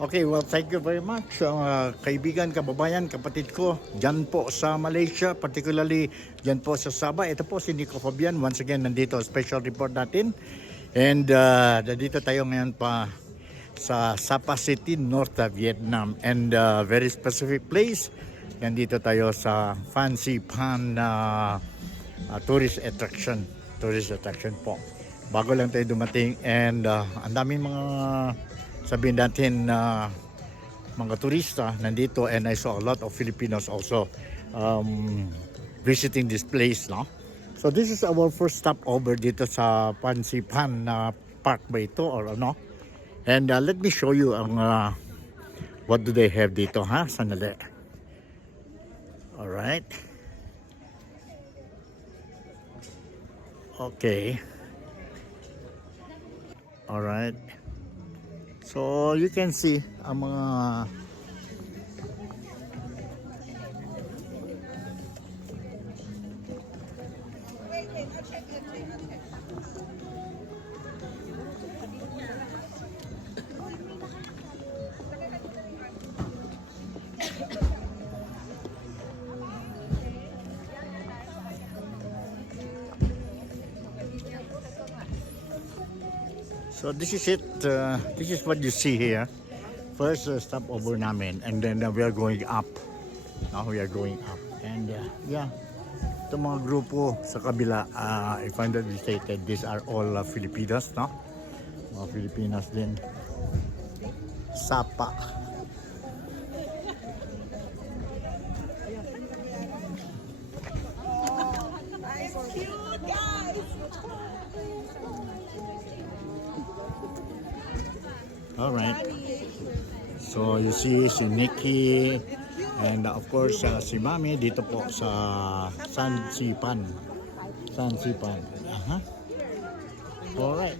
Okay, well, thank you very much, kaibigan, kababayan, kapatid ko, dyan po sa Malaysia, particularly dyan po sa Sabah. Ito po si Nico Fabian, once again, nandito, special report natin. And nandito tayo ngayon pa sa Sapa City, North Vietnam. And very specific place, nandito tayo sa Fancy Pan tourist attraction po. Bago lang tayo dumating and ang daming mga sabihin natin mga turista nandito, and I saw a lot of Filipinos also visiting this place, no? So this is our first stop over dito sa Pansipan na park ba ito or ano? And let me show you ang what do they have dito, ha? Sandali. Alright. Okay. Alright. So you can see ang mga so this is it. This is what you see here. First stop over namin, and then we are going up. Now we are going up, and yeah, itong mga grupo sa kabila, I find that we stated these are all Filipinas, no? Mga Filipinas din. Sapa. Alright. So you see si Nikki and of course si Mami dito po sa Sansipan. Alright.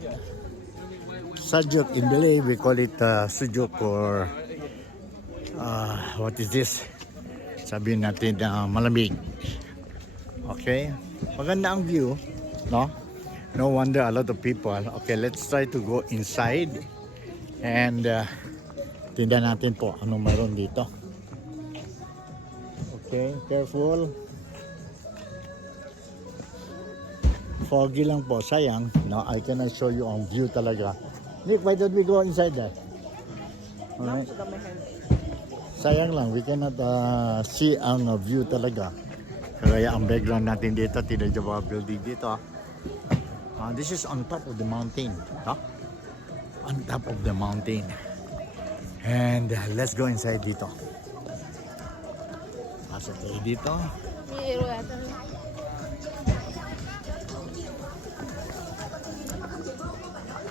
Sajuk in Malay we call it sujuk, or what is this? Sabihin natin malamig. Okay. Maganda ang view, no? No wonder a lot of people. Okay, let's try to go inside. And tingnan natin po ano mayroon dito. Okay, careful. Foggy lang po, sayang. No, I cannot show you on view talaga. Nick, why don't we go inside there? Alright. Sayang lang, we cannot see ang view talaga. Kaya ang background natin dito, tingnan nyo mga building dito. This is on top of the mountain. No? On top of the mountain, and let's go inside dito. Pasok tayo dito.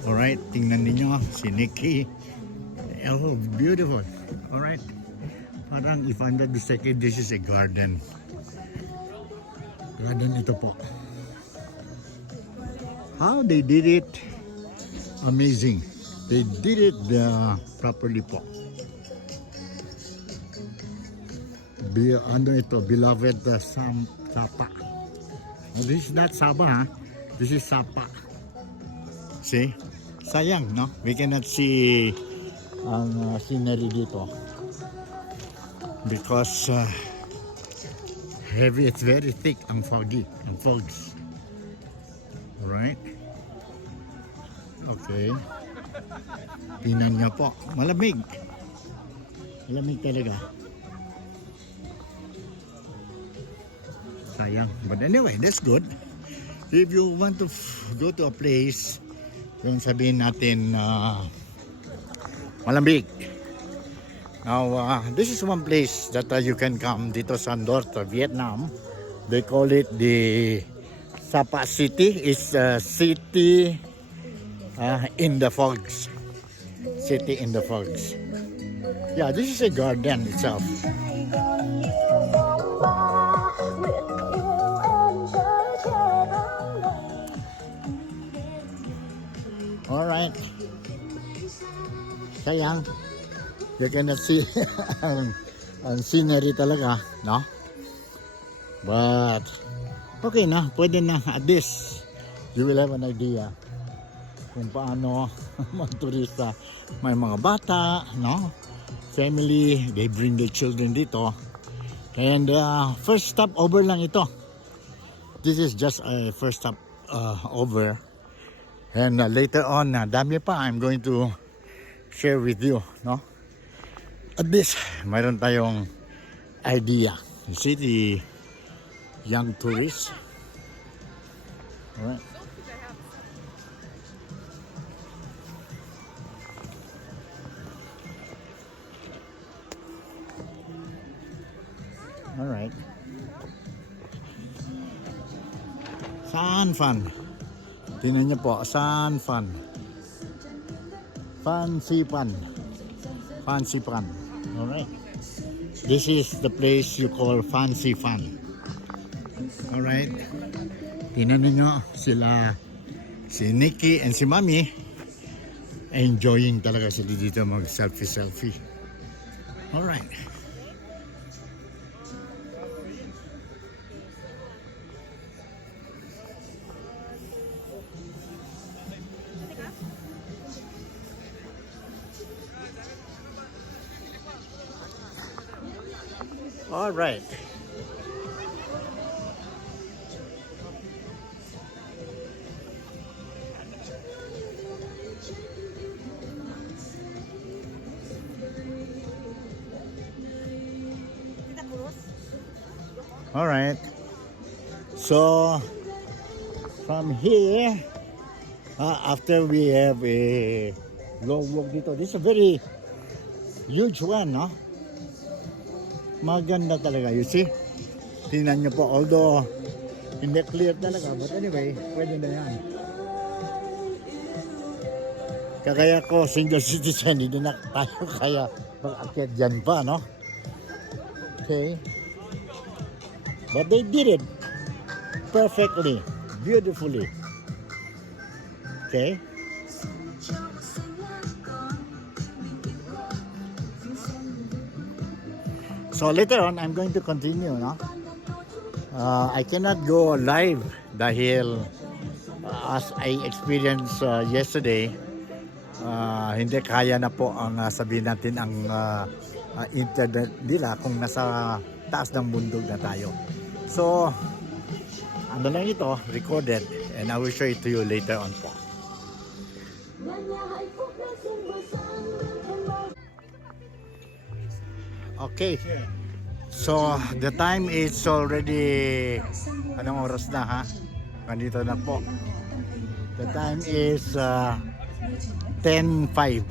Alright, tingnan niyo si Nikki. Oh, beautiful. Alright, parang if I'm not mistaken, this is a garden. Garden ito po. How they did it, amazing. They did it properly po. Ano ito? Beloved Sapa. Well, this is not Sabah, ha? This is Sapa. See? Sayang, no? We cannot see ang scenery dito. Because heavy, it's very thick ang foggy. Ang fogs. Alright? Okay. Tingnan niyo po, malamig. Malamig talaga. Sayang. But anyway, that's good. If you want to go to a place, yung sabihin natin malamig. Now, this is one place that you can come dito sa North Vietnam. They call it the Sapa City. It's a city in the fogs. City in the fogs. Yeah, this is a garden itself. Alright. Sayang. You cannot see ang scenery talaga, no? But okay na, pwede na. At least you will have an idea kung paano mga turista. May mga bata, no? Family, they bring their children dito. And first stop over lang ito. This is just a first stop over. And later on, dami pa I'm going to share with you, no? At least, mayroon tayong idea. You see the young tourists. Alright. Alright. San Fan. Tingnan niyo po, San Fan. Fancy Fan. Fancy Fan. Alright. This is the place you call Fancy Fan. Alright. Tingnan niyo sila, si Nikki and si Mami. Enjoying talaga sila dito mag selfie. Alright. All right. All right. So from here, after we have a long walk dito, this is a very huge one, no? Maganda talaga, you see? Tingnan nyo po, although hindi clear talaga, but anyway, pwede na yan. Kagaya ko, single citizen, hindi na tayo kaya mag-akit dyan pa, no? Okay. But they did it perfectly, beautifully. Okay. So later on, I'm going to continue, no? I cannot go live dahil as I experienced yesterday, hindi kaya na po ang sabihin natin ang internet nila kung nasa taas ng bundok na tayo. So, ano lang ito, recorded, and I will show it to you later on po. Okay. So, the time is already, anong oras na ha? Nandito na po. The time is 10:05.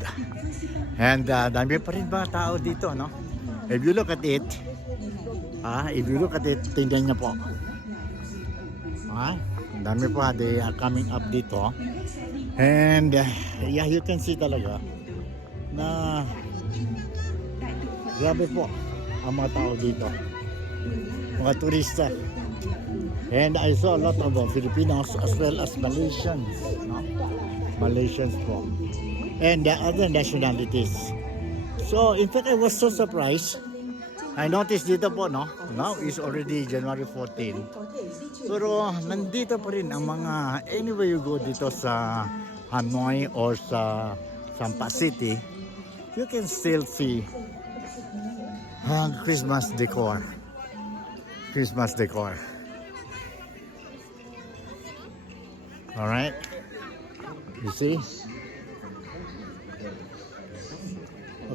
And dami pa rin ba tao dito, no? If you look at it, tingnan niyo po. Dami pa, they are coming up dito. And yeah, you can see talaga na grabe po ang mga tao dito, mga turista. And I saw a lot of Filipinos as well as Malaysians, no? Malaysians po, and the other nationalities. So in fact, I was so surprised. I noticed dito po, no? Now is already January 14. Pero nandito pa rin ang mga, anywhere you go dito sa Hanoi or sa Sampa City, you can still see Christmas decor. Christmas decor. All right. You see?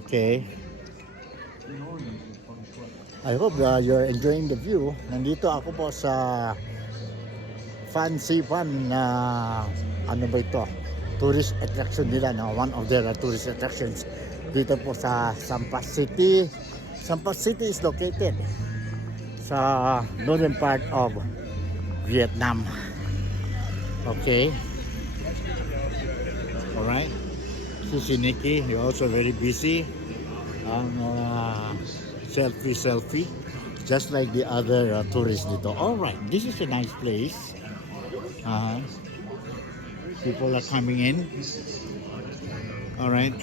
Okay. I hope you're enjoying the view. Nandito ako po sa Fancy Fan na ano ba ito? Tourist attraction nila, no? One of their tourist attractions dito po sa Sampa City. Sampa City is located sa northern part of Vietnam. Okay. Alright. Si Nikki, you're also very busy. Selfie. Just like the other tourists dito. Alright, this is a nice place. People are coming in. Alright.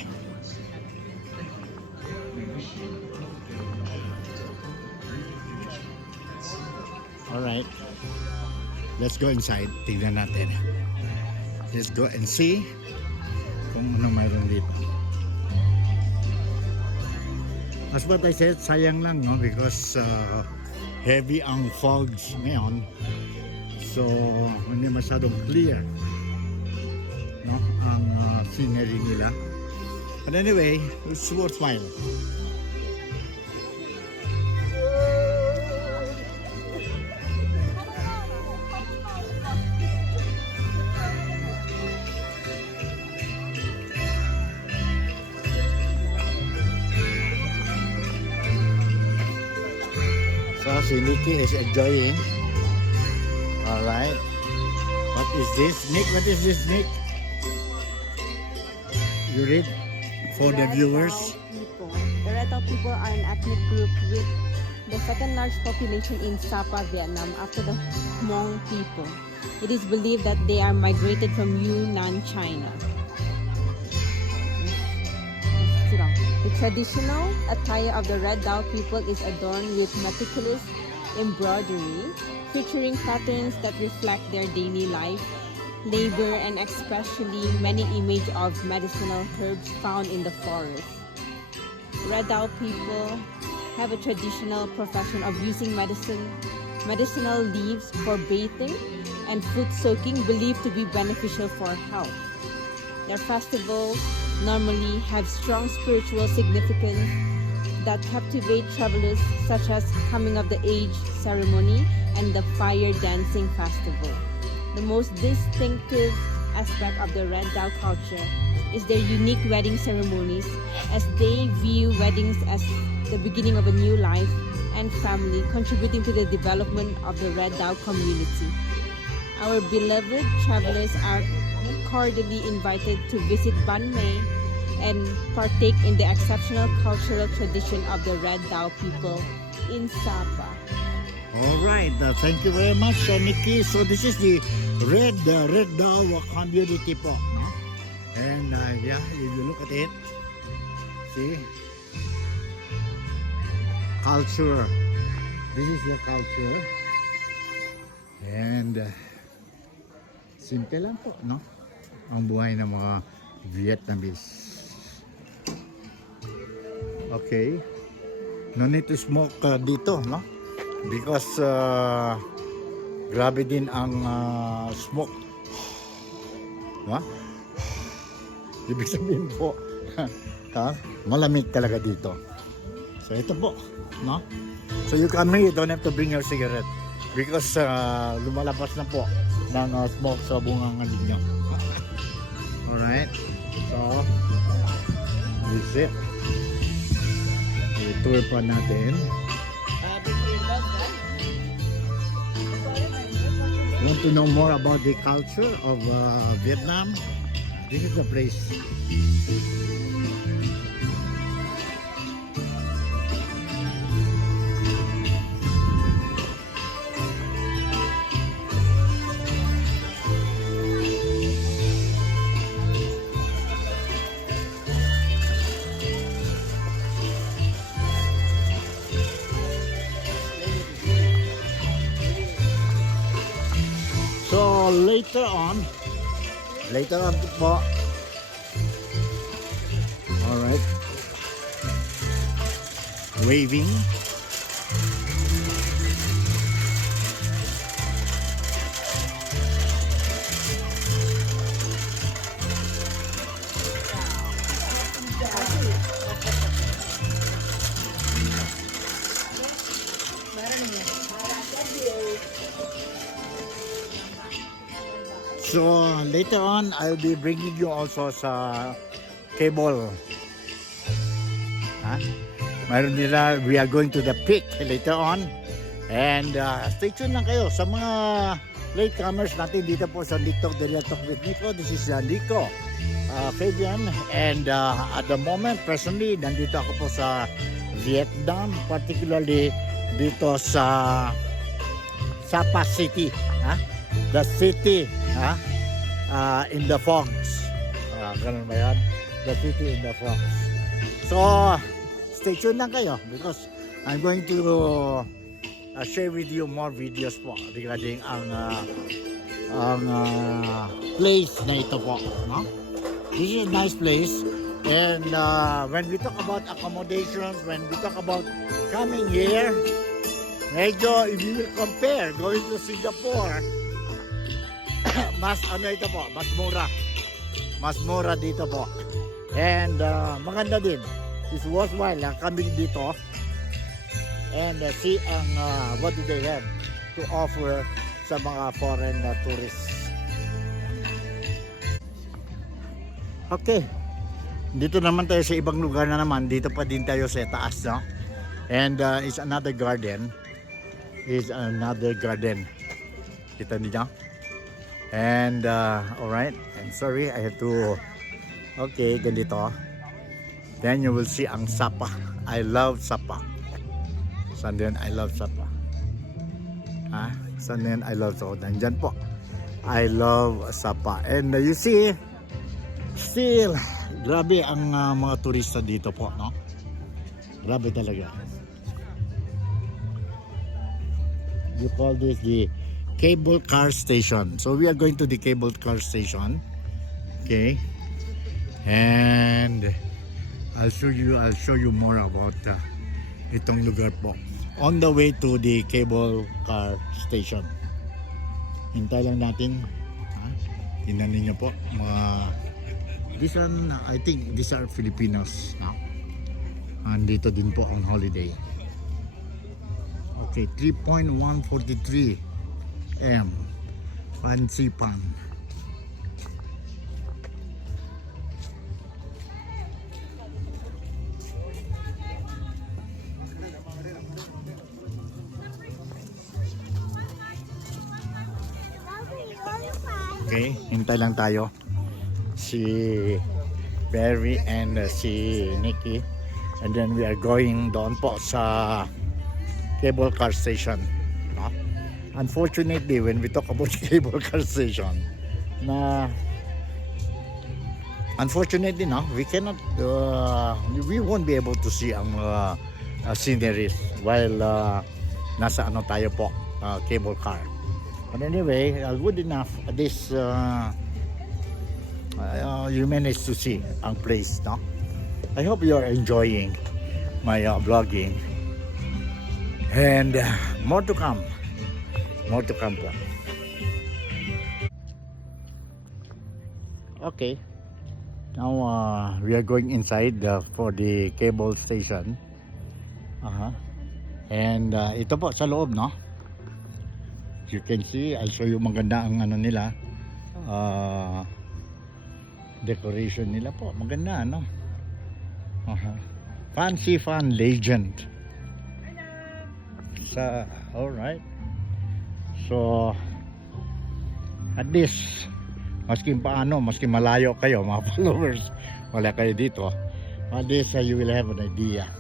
Alright. Let's go inside. Tignan natin. Let's go and see kung ano mayroon dito. As what I said, sayang lang, no? Because heavy ang fogs ngayon. So, hindi masyadong clear, no? Ang scenery nila. But anyway, it's worthwhile. So, si Nikki is enjoying. Alright. What is this, Nick? What is this, Nick? You read for the viewers. The Red Dao people are an ethnic group with the second largest population in Sapa, Vietnam, after the Hmong people. It is believed that they are migrated from Yunnan, China. The traditional attire of the Red Dao people is adorned with meticulous embroidery, featuring patterns that reflect their daily life, labor, and especially many images of medicinal herbs found in the forest. Red Dao people have a traditional profession of using medicinal leaves for bathing and food soaking, believed to be beneficial for health. Their festivals normally have strong spiritual significance that captivate travelers, such as Coming of the Age ceremony and the Fire Dancing Festival. The most distinctive aspect of the Red Dao culture is their unique wedding ceremonies, as they view weddings as the beginning of a new life and family, contributing to the development of the Red Dao community. Our beloved travelers are cordially invited to visit Ban Mae and partake in the exceptional cultural tradition of the Red Dao people in Sapa. Alright, thank you very much, Nikki. So this is the Red Dao community po. No? And yeah, if you look at it, see, culture. This is the culture. And simple lang po, no? Ang buhay ng mga Vietnamese. Okay. No need to smoke dito, no? Because grabe din ang smoke. No? Ibig sabihin po, malamig talaga dito. So ito po, no? So you come here, you don't have to bring your cigarette because lumalabas na po ng smoke sa bungang ninyo. Alright, so this it. I-tour pa natin. Want to know more about the culture of Vietnam? This is the place. So later on po. Alright. Waving. So later on, I'll be bringing you also sa cable. Mayroon nila, we are going to the peak later on. And stay tuned lang kayo sa mga latecomers natin dito po sa TikTok, The Real Talk with Nico. This is Nico Fabian. And at the moment, presently, nandito ako po sa Vietnam, particularly dito sa Sapa City. The city in the fogs. Ganun ba yan? The city in the fogs. So, stay tuned lang kayo because I'm going to share with you more videos po regarding ang place na ito po. No? This is a nice place. And when we talk about accommodations, when we talk about coming here, medyo if you will compare going to Singapore, mas ano ito po, mas mura. Mas mura dito po. And maganda din. It's worthwhile coming dito. And see ang what do they have to offer sa mga foreign tourists. Okay. Dito naman tayo sa ibang lugar na naman. Dito pa din tayo sa taas, no? And it's another garden. It's another garden. Kita niyo? And alright. I'm sorry, I have to. Okay, ganito. Then you will see ang Sapa. I love Sapa. Saan din I love Sapa? Ha? Saan din I love Sapa? Nandyan po. I love Sapa. And you see, still, grabe ang mga turista dito po, no? Grabe talaga. You call this the cable car station. So we are going to the cable car station. Okay. And I'll show you more about itong lugar po. On the way to the cable car station. Hintay lang natin. Ha? Tingnan niyo po mga this one, I think these are Filipinos. No? Andito din po ang holiday. Okay, 3.143 M. Pansipan. Okay, hintay lang tayo. Si Barry and si Nikki, and then we are going doon po sa cable car station, no? Unfortunately, when we talk about cable car station, na unfortunately, no, we cannot we won't be able to see ang sceneries while nasa ano tayo po, cable car. But anyway, good enough this you managed to see ang place, no? I hope you are enjoying my vlogging, and more to come po. Okay, now we are going inside for the cable station. And ito po sa loob, no? You can see, I'll show you, maganda ang ano nila, decoration nila po, maganda, no? Fancy Fan Legend. Alright. So at least maski paano, maski malayo kayo mga followers, wala kayo dito, at least you will have an idea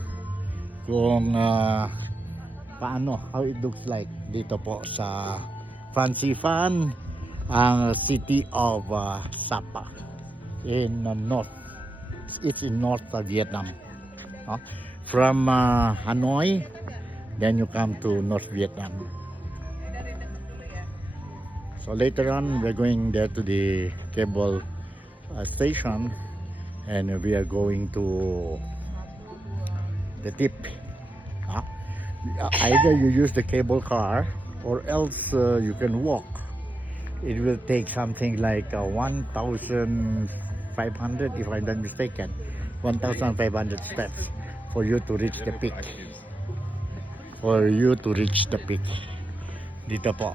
kung paano, how it looks like dito po sa Fancy Fan, ang city of Sapa in north. It's in North Vietnam. From Hanoi, then you come to North Vietnam. So later on, we're going there to the cable station, and we are going to the tip. Either you use the cable car, or else you can walk. It will take something like 1,500, if I'm not mistaken, 1,500 steps for you to reach the peak. Dito po.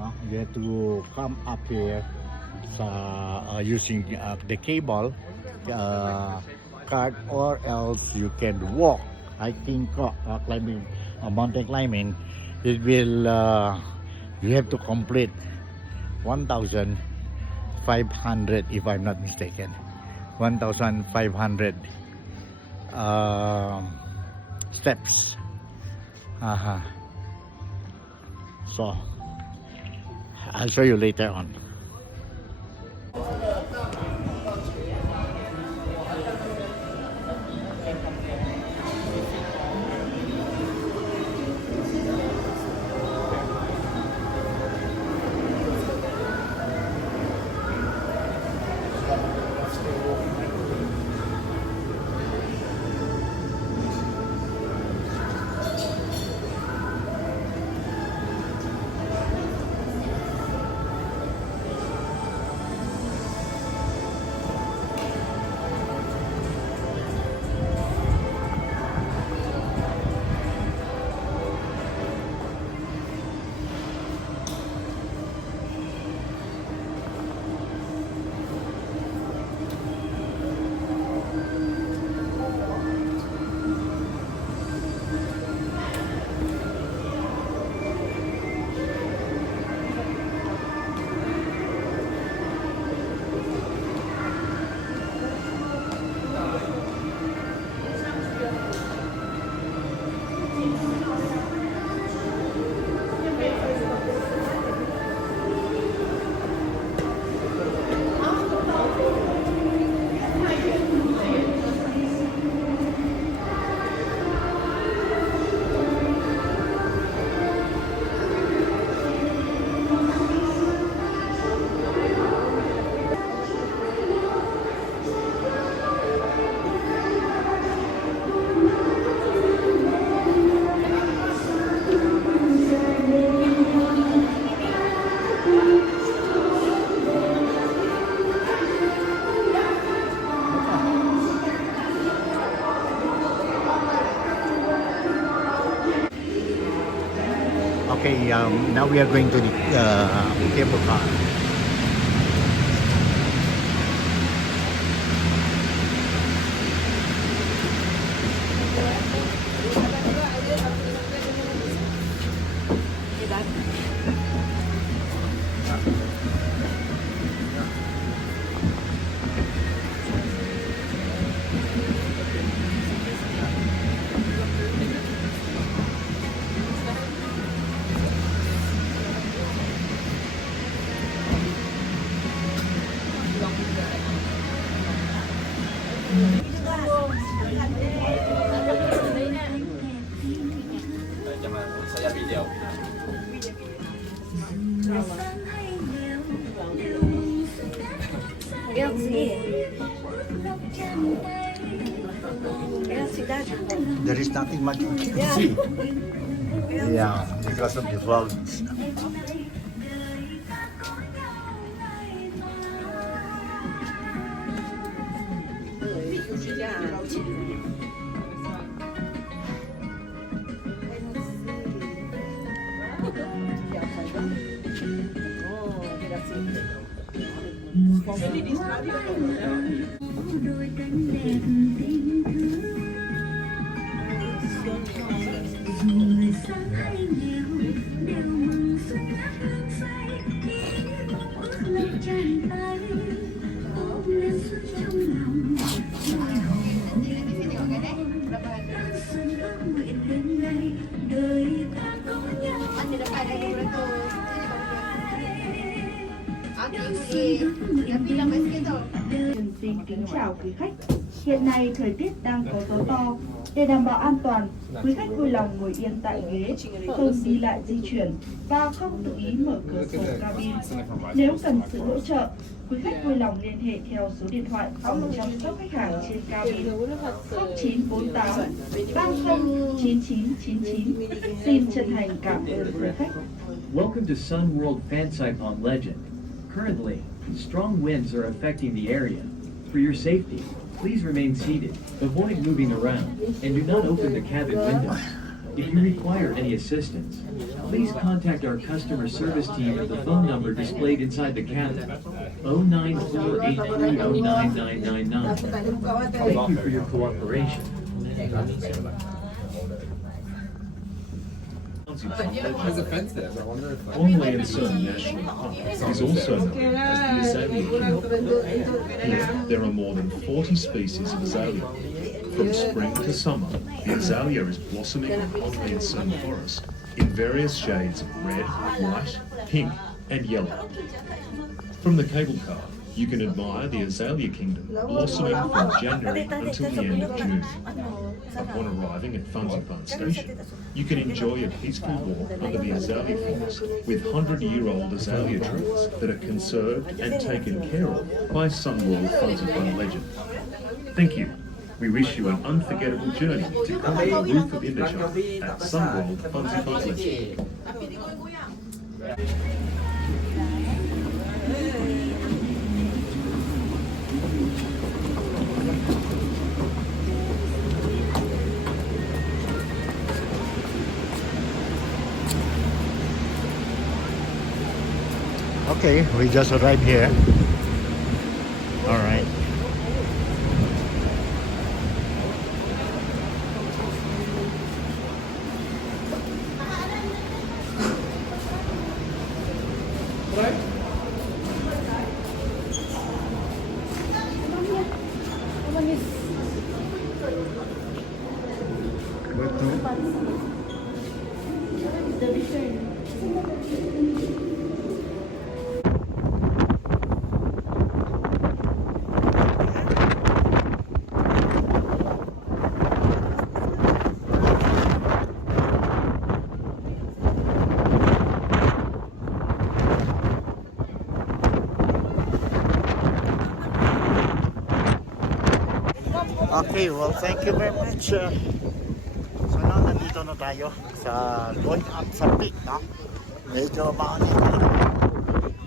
No? You have to come up here using the cable cart, or else you can walk. I think climbing, mountain climbing, it will you have to complete 1,500, if I'm not mistaken, 1,500 steps. So I'll show you later on. Okay, now we are going to the cable car. Saya video. There is nothing much we can see. Yeah, because of the clouds. Xin kính chào quý khách. Hiện nay thời tiết đang có gió to. Để đảm bảo an toàn, quý khách vui lòng ngồi yên tại ghế, không đi lại di chuyển và không tự ý mở cửa sổ cabin. Nếu cần sự hỗ trợ, quý khách vui lòng liên hệ theo số điện thoại phòng chăm sóc khách hàng trên cabin 0948 309999. Xin chân thành cảm ơn quý khách. Welcome to Sun World Fan Saipon Legend. Currently, strong winds are affecting the area. For your safety, please remain seated, avoid moving around, and do not open the cabin window. If you require any assistance, please contact our customer service team at the phone number displayed inside the cabin, 09483099999. Thank you for your cooperation. There's a fence there, so I wonder if Onlay and Sun National Park is also known as the Azalea Kingdom. Here, there are more than 40 species of azalea. From spring to summer, the azalea is blossoming in Onlay and Sun Forest in various shades of red, white, pink, and yellow. From the cable car, you can admire the Azalea Kingdom blossoming from January until the end of June. Upon arriving at Fansipan Station, you can enjoy a peaceful walk under the azalea forest with 100-year-old azalea trees that are conserved and taken care of by Sunworld Fansipan Legend. Thank you. We wish you an unforgettable journey to Kaya Roof of Indochina at Sunworld Fansipan Legend. Okay, we just arrived here. All right. Okay, well, thank you very much. So now, nandito na tayo sa going up sa peak, no? Medyo maanit talaga.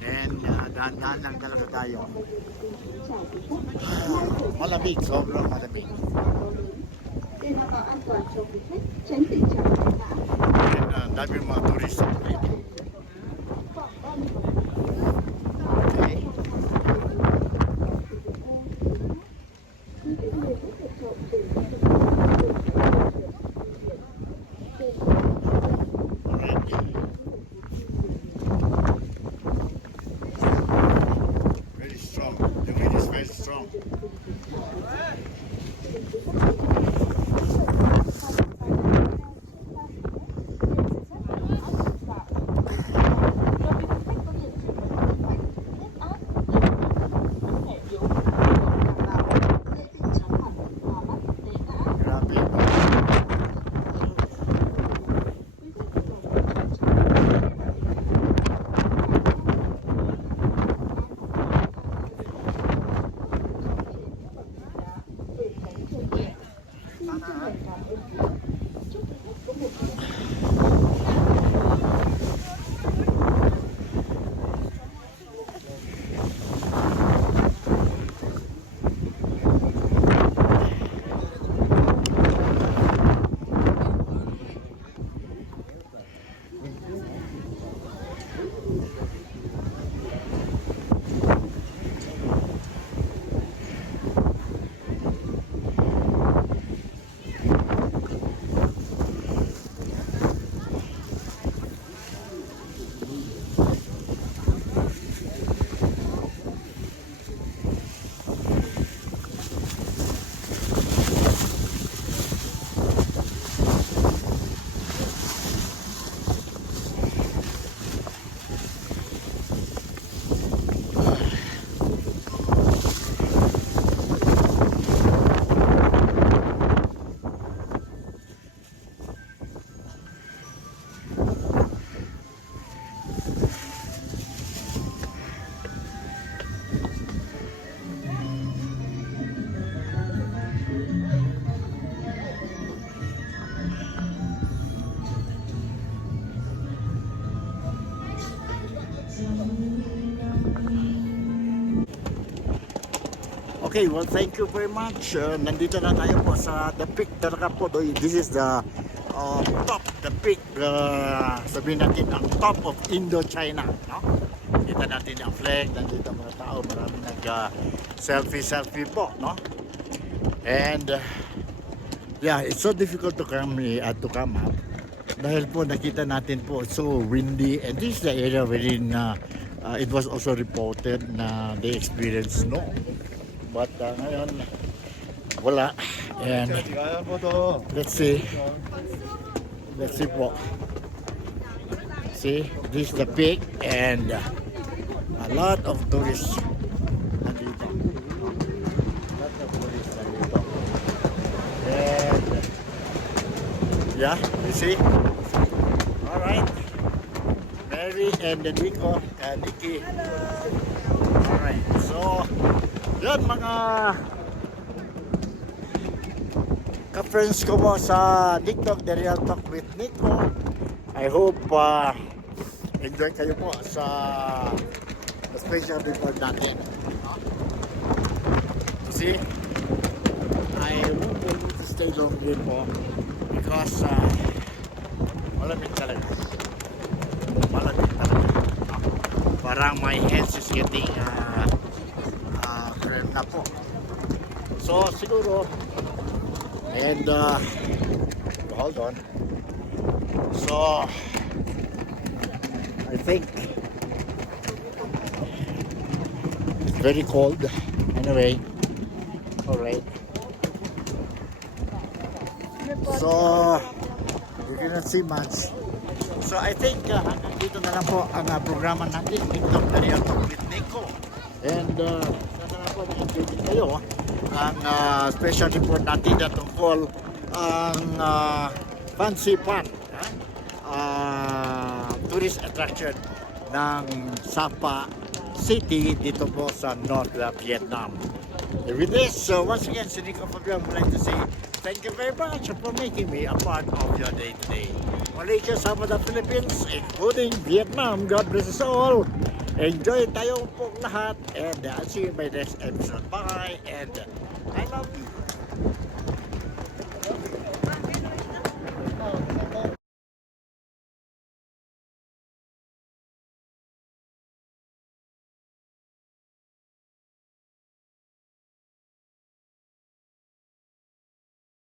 And dahan-dahan lang talaga tayo. Malamig, sobrang malamig. And Dami mga turista. Okay. Very strong. The wind is very strong. Grabe. Okay, well, thank you very much. Nandito na tayo po sa the peak talaga po. This is the top, the peak, sabihin natin, ang top of Indochina. No? Kita natin ang flag, nandito mga tao, marami nag-selfie po. No? And, yeah, it's so difficult to come up. Dahil po nakita natin po, it's so windy. And this is the area wherein it was also reported na they experienced snow. But ngayon, wala. And let's see. Let's see po. See, this is the peak and a lot of tourists nandito. A lot of tourists nandito. And yeah, you see? Alright. Mary and Nico and Nikki. Alright, so yan mga ka-friends ko po sa TikTok, The Real Talk with Nico. I hope enjoy kayo po sa special report natin. See, I won't be able to stay long din po because malamig talaga. Malamig talaga. Parang my hands is getting cramp na po. So siguro, and hold on. So I think it's very cold. Anyway, all right. So you cannot see much. So I think hanggang dito na lang po ang programa natin, TikTok The Real Talk with Nico. And sana na po na-enjoy din kayo ang special report natin na tungkol ang Fancy Pan, tourist attraction ng Sapa City dito po sa North Vietnam. And with this, once again, si Nico Fabian would like to say thank you very much for making me a part of your day today. Malaysia, sama the Philippines, including Vietnam. God bless us all. Enjoy tayo po lahat. And I'll see you in my next episode. Bye. And I love you.